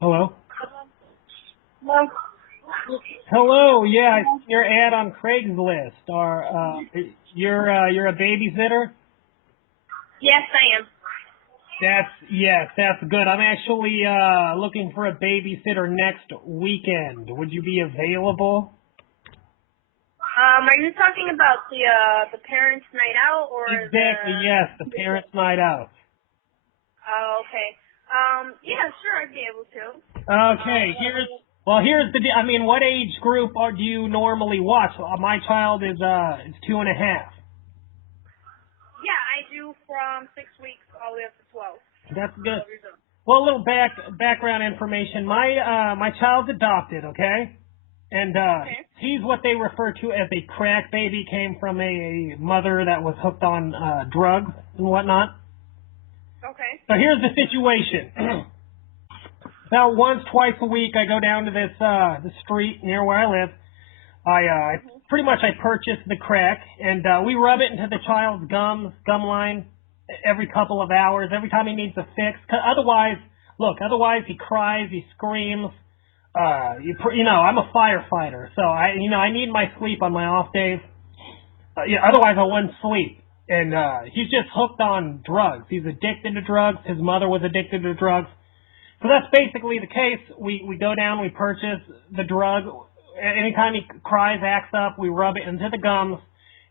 Hello? Well, Hello, yeah, I see your ad on Craigslist. You're a babysitter? yes, I am. Yes, that's good. I'm actually looking for a babysitter next weekend. Would you be available? Are you talking about the parents' night out or the? Exactly, yes, the parents' night out. Oh, okay. Yeah, sure, I'd be able to. Okay, here's the I mean, what age group do you normally watch? My child is 2.5. Yeah, I do from 6 weeks all the way up to 12. That's good. 12 years old. Well, a little background information. My child's adopted, okay? And Okay. he's what they refer to as a crack baby. Came from a mother that was hooked on drugs and whatnot. Okay. So here's the situation. About once, twice a week, I go down to this street near where I live. I pretty much I purchase the crack and we rub it into the child's gum line every couple of hours, every time he needs a fix. 'Cause otherwise he cries, he screams. I'm a firefighter, so I need my sleep on my off days. Otherwise I wouldn't sleep. And he's just hooked on drugs. He's addicted to drugs. His mother was addicted to drugs. So that's basically the case. We go down, we purchase the drug. Anytime he cries, acts up, we rub it into the gums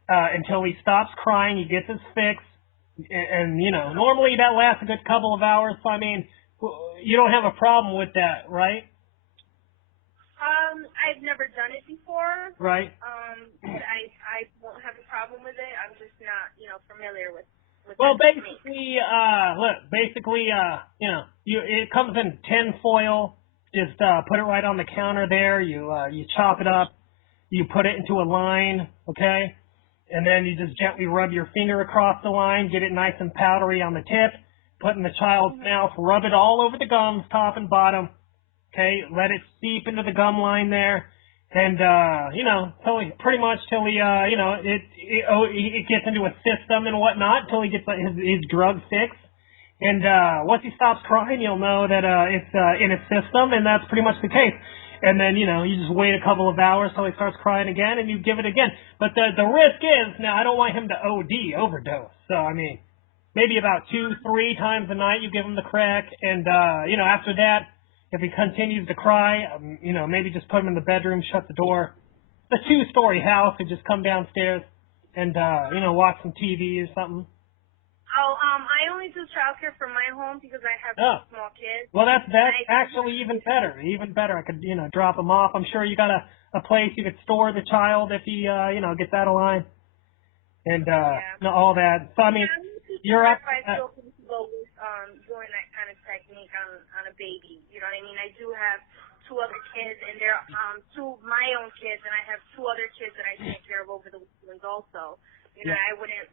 until he stops crying. He gets his fix, and normally that lasts a good couple of hours. So I mean, you don't have a problem with that, right? I've never done it before. Right. But I won't have a problem with it. I'm just not, familiar with Well, that technique. basically, it comes in tin foil. Just put it right on the counter there. You chop it up. You put it into a line, okay? And then you just gently rub your finger across the line, get it nice and powdery on the tip, put it in the child's mouth, rub it all over the gums, top and bottom, okay? Let it seep into the gum line there. And, till he, it gets into a system and whatnot, till he gets his drug fix. And, once he stops crying, you'll know that, it's, in his system, and that's pretty much the case. And then, you just wait a couple of hours till he starts crying again, and you give it again. But the risk is, now, I don't want him to overdose. So, I mean, maybe about 2-3 times a night you give him the crack, and, after that, if he continues to cry, maybe just put him in the bedroom, shut the door. It's a 2-story house, and just come downstairs and, watch some TV or something. Oh, I only do childcare from my home because I have Oh. two small kids. Well, that's actually even better. Even better. I could, drop him off. I'm sure you got a place you could store the child if he, gets out of line. And, Yeah. all that. So, I mean, Yeah, I'm not too you're sure up. if I feel comfortable with doing that kind of technique on a baby. You know what I mean? I do have 2 other kids, and they're 2 of my own kids, and I have 2 other kids that I take care of over the weekends also. Yeah. I wouldn't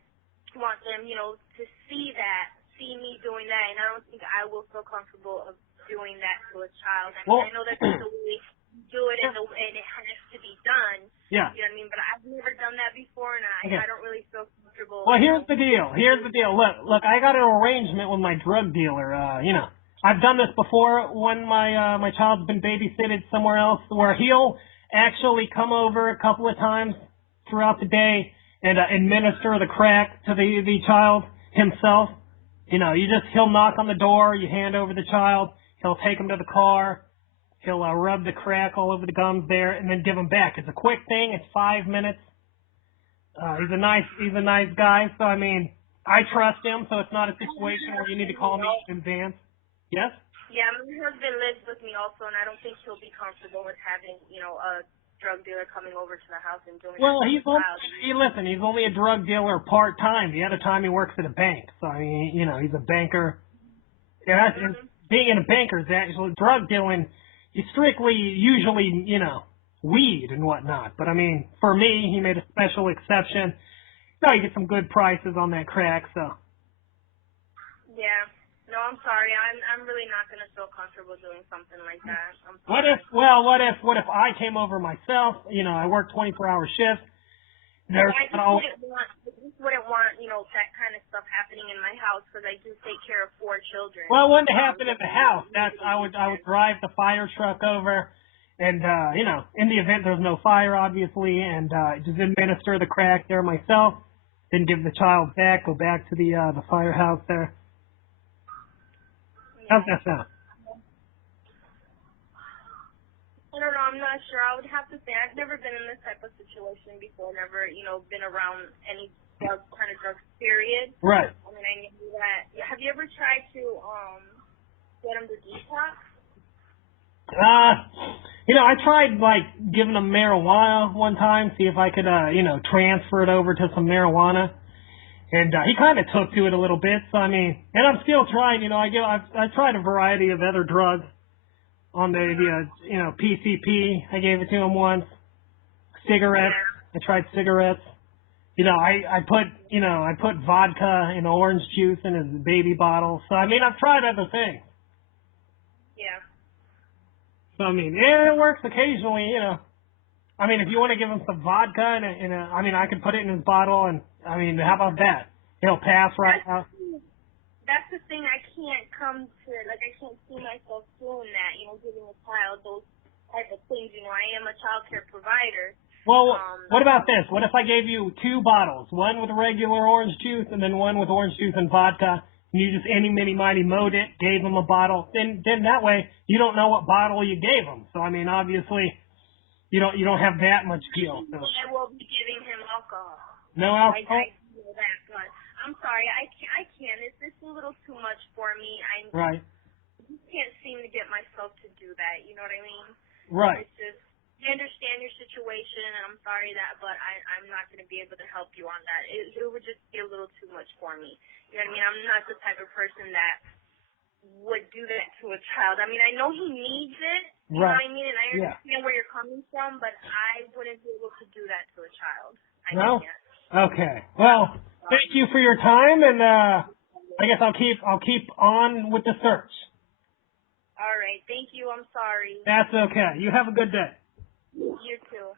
want them, to see me doing that, and I don't think I will feel comfortable of doing that to a child. I mean, Well, I know that's the way you do it, and it has to be done. yeah. You know what I mean? But I've never done that before, and Okay. I don't really feel comfortable. Well, here's the deal. Look, I got an arrangement with my drug dealer. I've done this before when my child's been babysitted somewhere else, where he'll actually come over a couple of times throughout the day and administer the crack to the child himself. He'll knock on the door, you hand over the child, he'll take him to the car, he'll rub the crack all over the gums there, and then give him back. It's a quick thing. It's 5 minutes. He's a nice guy, so I mean, I trust him, so it's not a situation where you need to call me in advance. Yes? Yeah, my husband lives with me also, and I don't think he'll be comfortable with having, a drug dealer coming over to the house and doing Well, that to he's the child. he's only a drug dealer part-time. The other time he works at a bank. So, I mean, he's a banker. Yeah, and being a banker is actually drug dealing. He's strictly, usually, weed and whatnot. But, I mean, for me, he made a special exception. You get some good prices on that crack, so. Yeah. No, I'm sorry. I'm really not gonna feel comfortable doing something like that. I'm What sorry. if I came over myself? I work 24-hour shifts. There's I just always, wouldn't want. I just wouldn't want, that kind of stuff happening in my house because I do take care of 4 children. Well, it wouldn't happen in the house. I would drive the fire truck over, and in the event there's no fire, obviously, and just administer the crack there myself. Then give the child back. Go back to the firehouse there. How's that sound? I don't know. I'm not sure. I would have to say I've never been in this type of situation before. Never, been around any kind of drugs. Period. Right. I mean, I knew that. Have you ever tried to get them to detox? I tried giving him marijuana one time, see if I could transfer it over to some marijuana. And he kind of took to it a little bit. So and I'm still trying. I tried a variety of other drugs. On the PCP, I gave it to him once. Cigarettes, I tried cigarettes. I put vodka and orange juice in his baby bottle. So I've tried other things. Yeah. So it works occasionally. If you want to give him some vodka I could put it in his bottle, and how about that? He'll pass right out. That's the thing I can't come to, I can't see myself doing that, giving a child those type of things. I am a child care provider. Well, what about this? What if I gave you 2 bottles, one with regular orange juice and then one with orange juice and vodka, and you just mini mowed it, gave him a bottle, then that way you don't know what bottle you gave him. So, obviously, you don't have that much guilt. So. I will be giving him alcohol. No alcohol? I know that, but I'm sorry, I can't. It's a little too much for me. Right. I can't seem to get myself to do that. You know what I mean? Right. It's just, I understand your situation, and I'm sorry but I'm not going to be able to help you on that. It would just be a little too much for me. You know what I mean? I'm not the type of person that would do that to a child. I know he needs it. You know what I mean? And I understand where you're coming from, but I wouldn't be able to do that to a child. I can't. Okay. Well, thank you for your time, and I guess I'll keep on with the search. All right. Thank you. I'm sorry. That's okay. You have a good day. You too.